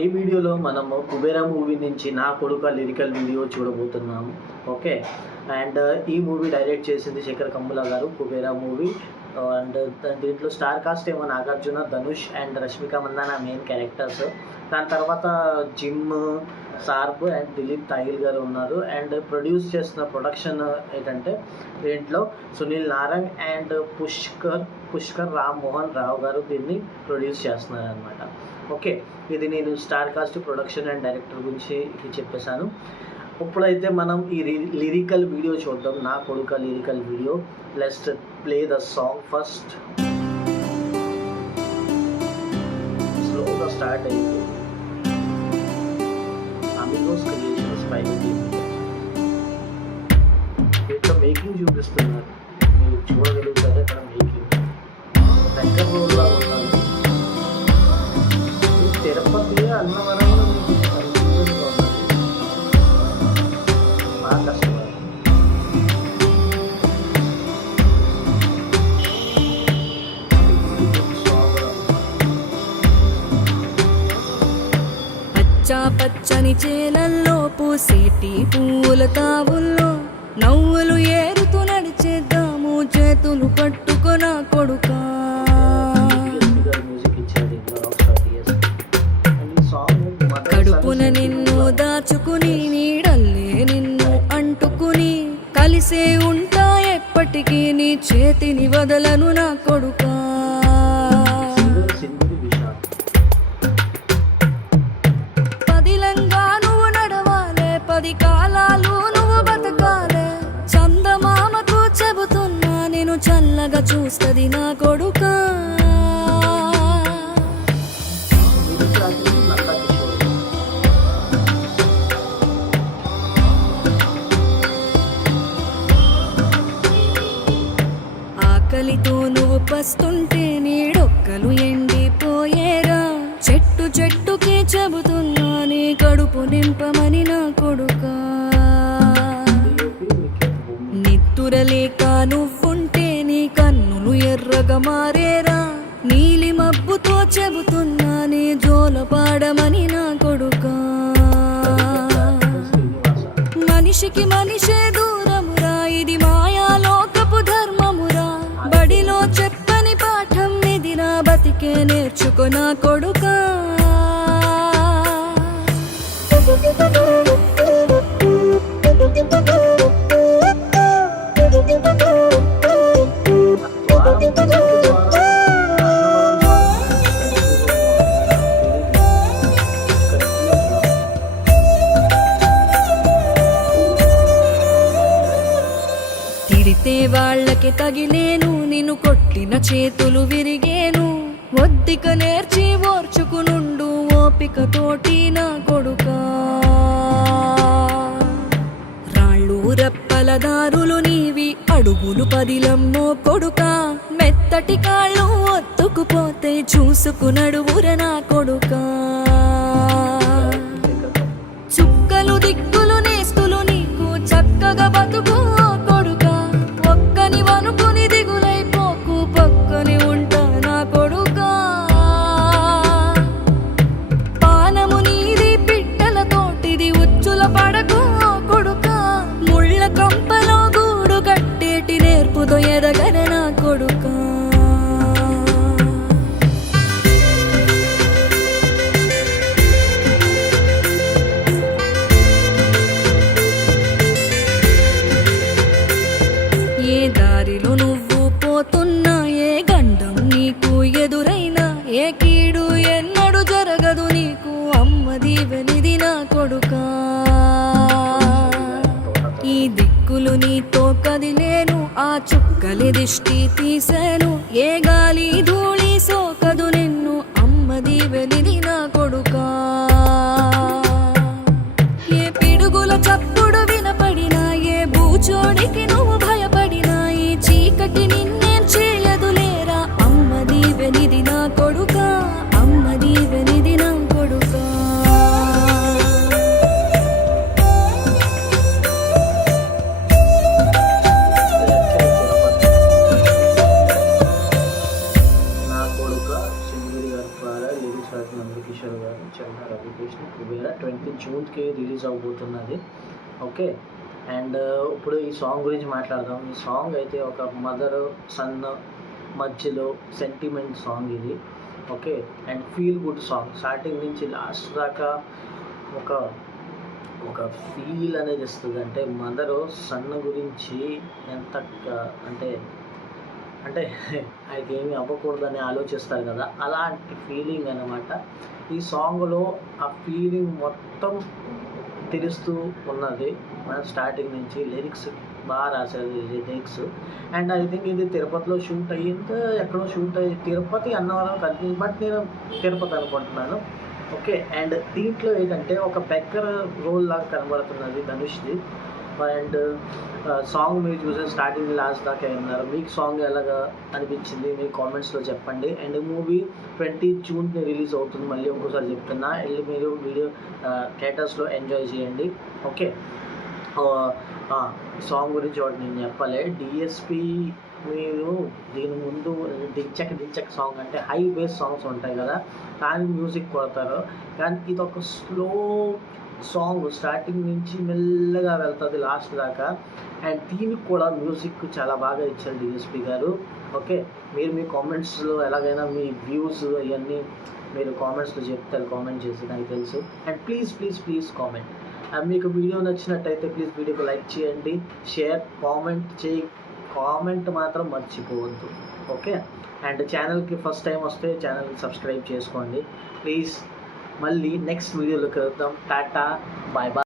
ఈ వీడియోలో మనము కుబేరా మూవీ నుంచి నా కొడుక లిరికల్ వీడియో చూడబోతున్నాము. ఓకే. అండ్ ఈ మూవీ డైరెక్ట్ చేసింది శేఖర్ కమ్ముల గారు, కుబేరా మూవీ. అండ్ దీంట్లో స్టార్ కాస్ట్ ఏమో Nagarjuna, Dhanush and Rashmika Mandanna main characters. దాని తర్వాత జిమ్, సార్బ్ అండ్ దిలీప్ తాయిల్ గారు ఉన్నారు. అండ్ ప్రొడ్యూస్ చేస్తున్న ప్రొడక్షన్ ఏంటంటే దీంట్లో సునీల్ నారంగ్ అండ్ పుష్కర్ రామ్ మోహన్ రావు గారు దీన్ని ప్రొడ్యూస్ చేస్తున్నారు అనమాట. ఓకే. ఇది నేను star cast, production and director గురించి చెప్పేశాను. ఇప్పుడైతే మనం ఈ లిరికల్ వీడియో చూద్దాం, నా కొడుక lyrical video. Let's play the song first. స్లోగా స్టార్ట్ అయింది. Amigos creations private limited. ఇక్కడ మేకింగ్ చూపిస్తున్నారు, మీరు చూడగలుగుతారు. ఇక్కడ మేకింగ్ దగ్గర రోజులా ఉన్నాను. తిరుపతి అన్నవరంలో మీకు కన్ఫ్యూజన్గా ఉన్నది, బాగా కష్టపడాలి. పచ్చా పచ్చని చేలల్లో పూసేటి పూల తావుల్లో నవ్వులు ఏరుతూ నడిచేద్దాము, చేతులు పట్టుకొన కొడుకా. కడుపున నిన్ను దాచుకుని నీడల్లే నిన్ను అంటుకుని కలిసే ఉంటా ఎప్పటికీ, నీ చేతిని వదలను నా కొడుకా. పదిలంగా నువ్వు నడవాలే, 10 కాలాలు నువ్వు బతకాలే. చందమామకు చెబుతున్నా నేను చల్లగా చూస్తది నా కొడుకా. ఆకలితో నువ్వు పస్తుంటే నీడొక్కలు ఎండిపోయేరా. చెట్టు చెట్టుకి చెబుతున్నా నీ కడుపు నింపమని నా కొడుకా. నిద్దురలేక నువ్వుంటే నీ కన్నులు ఎర్రగా మారేరా. నీలి మబ్బుతో చెబుతున్నా నీ జోల పాడమని నా కొడుకా. మనిషికి మనిషే దూరమురా, ఇది మాయాలోకపు ధర్మమురా. బడిలో చెప్పని పాఠం ఇదిరా, బతికే నేర్చుకో నా కొడుకా. తిడితే వాళ్ళకి తగిలేను, నిన్ను కొట్టిన చేతులు విరిగేను. ఒద్దిక నేర్చి ఓర్చుకునుండు ఓపిక తోటి నా కొడుకా. రాళ్ళు రప్పల దారులు నీవి, అడుగులు పదిలమ్మో కొడుకా. మెత్తటి కాళ్ళు ఒత్తుకుపోతే చూసుకునడువుర నా కొడుకా. చుక్కలు దిక్కులు నేస్తులు నీకు చక్కగా బతుకు కొడుకా. ఒక్కని వనుకుని దిగులైపోకు, పక్కని ఉంటా నా కొడుకా. పానము నీది పిట్టల తోటిది, ఉచ్చుల పడకు కొడుకా. ముళ్ళ కంపలో గూడు కట్టేటి నేర్పుతో ఎదగర నా కొడుకా. ఏ దారిలో నువ్వు పోతున్నా, ఏ గండం నీకు ఎదురైనా, ఏ కీడు ఎన్నడు జరగదు నీకు, అమ్మ దీవెనిది నా కొడుకా. ఈ దిక్కులు నీతో కదిలేను, ఆ చుక్కలి దిష్టి తీసేను. ఏ గాలి ధూళి సోకదు నిన్ను, అమ్మ దీవెనిది నా కొడుకా. ఏ పిడుగుల చప్పుడు వినపడినా, ఏ బూచోడికి నువ్వు భయపడినా, ఈ చీకటి నిన్నేం చేయదులేరా. అమ్మ దీవెనిది నా కొడుకా, అమ్మ దీవెనిది నా కొడుకా. నా గారు చంద్ర రవికృష్ణ కుబేర 20 జూన్కి రిలీజ్ అవబోతున్నది. ఓకే, అండ్ ఇప్పుడు ఈ సాంగ్ గురించి మాట్లాడదాం. ఈ సాంగ్ అయితే ఒక మదర్ సన్ మధ్యలో సెంటిమెంట్ సాంగ్ ఇది. Okay, and feel good song. Starting నుంచి లాస్ట్ దాకా ఒక ఫీల్ అనేది ఇస్తుంది. అంటే మదరు సన్ గురించి ఎంత అంటే ఆయనకి ఏమీ అవ్వకూడదని ఆలోచిస్తారు కదా, అలాంటి ఫీలింగ్ అన్నమాట. ఈ సాంగ్లో ఆ ఫీలింగ్ మొత్తం తెలుస్తూ ఉన్నది. మనం స్టార్టింగ్ నుంచి లిరిక్స్ బాగా రాశారు లిరిక్స్. అండ్ ఐ థింక్ ఇది తిరుపతిలో షూట్ అయ్యిందో ఎక్కడో షూట్ అయ్యి తిరుపతి అన్నవరం కనిపించింది, బట్ నేను తిరుపతి అనుకుంటున్నాను. ఓకే, అండ్ దీంట్లో ఏంటంటే ఒక బెక్కర్ రోల్ లాగా కనబడుతున్నది ధనుష్ది. అండ్ సాంగ్ మీరు చూసే స్టార్టింగ్ లాస్ట్ దాకా ఉన్నారు. మీకు సాంగ్ ఎలాగా అనిపించింది మీ కామెంట్స్లో చెప్పండి. అండ్ మూవీ 20 జూన్కి రిలీజ్ అవుతుంది. మళ్ళీ ఇంకోసారి చెప్తున్నా, వెళ్ళి మీరు వీడియో థియేటర్స్లో ఎంజాయ్ చేయండి. ఓకే, సాంగ్ గురించి ఒకటి నేను చెప్పాలి. డిఎస్పి మీరు దీని ముందు దించక్ సాంగ్ అంటే హై బేస్ సాంగ్స్ ఉంటాయి కదా, దానికి మ్యూజిక్ కొడతారు. కానీ ఇది ఒక స్లో సాంగ్, స్టార్టింగ్ నుంచి మెల్లగా వెళ్తుంది లాస్ట్ దాకా. అండ్ దీనికి కూడా మ్యూజిక్ చాలా బాగా ఇచ్చారు డిఎస్పి గారు. ఓకే, మీరు మీ కామెంట్స్లో ఎలాగైనా మీ వ్యూస్ అవన్నీ మీరు కామెంట్స్లో చెప్తారు, కామెంట్ చేసి నాకు తెలుసు. And please comment. మీకు వీడియో నచ్చినట్టయితే ప్లీజ్ వీడియోకి లైక్ చేయండి, షేర్, కామెంట్ మాత్రం మర్చిపోవద్దు. ఓకే, అండ్ ఛానల్కి ఫస్ట్ టైం వస్తే ఛానల్కి సబ్స్క్రైబ్ చేసుకోండి ప్లీజ్. మళ్ళీ నెక్స్ట్ వీడియోలో కలుద్దాం. టాటా, బాయ్ బాయ్.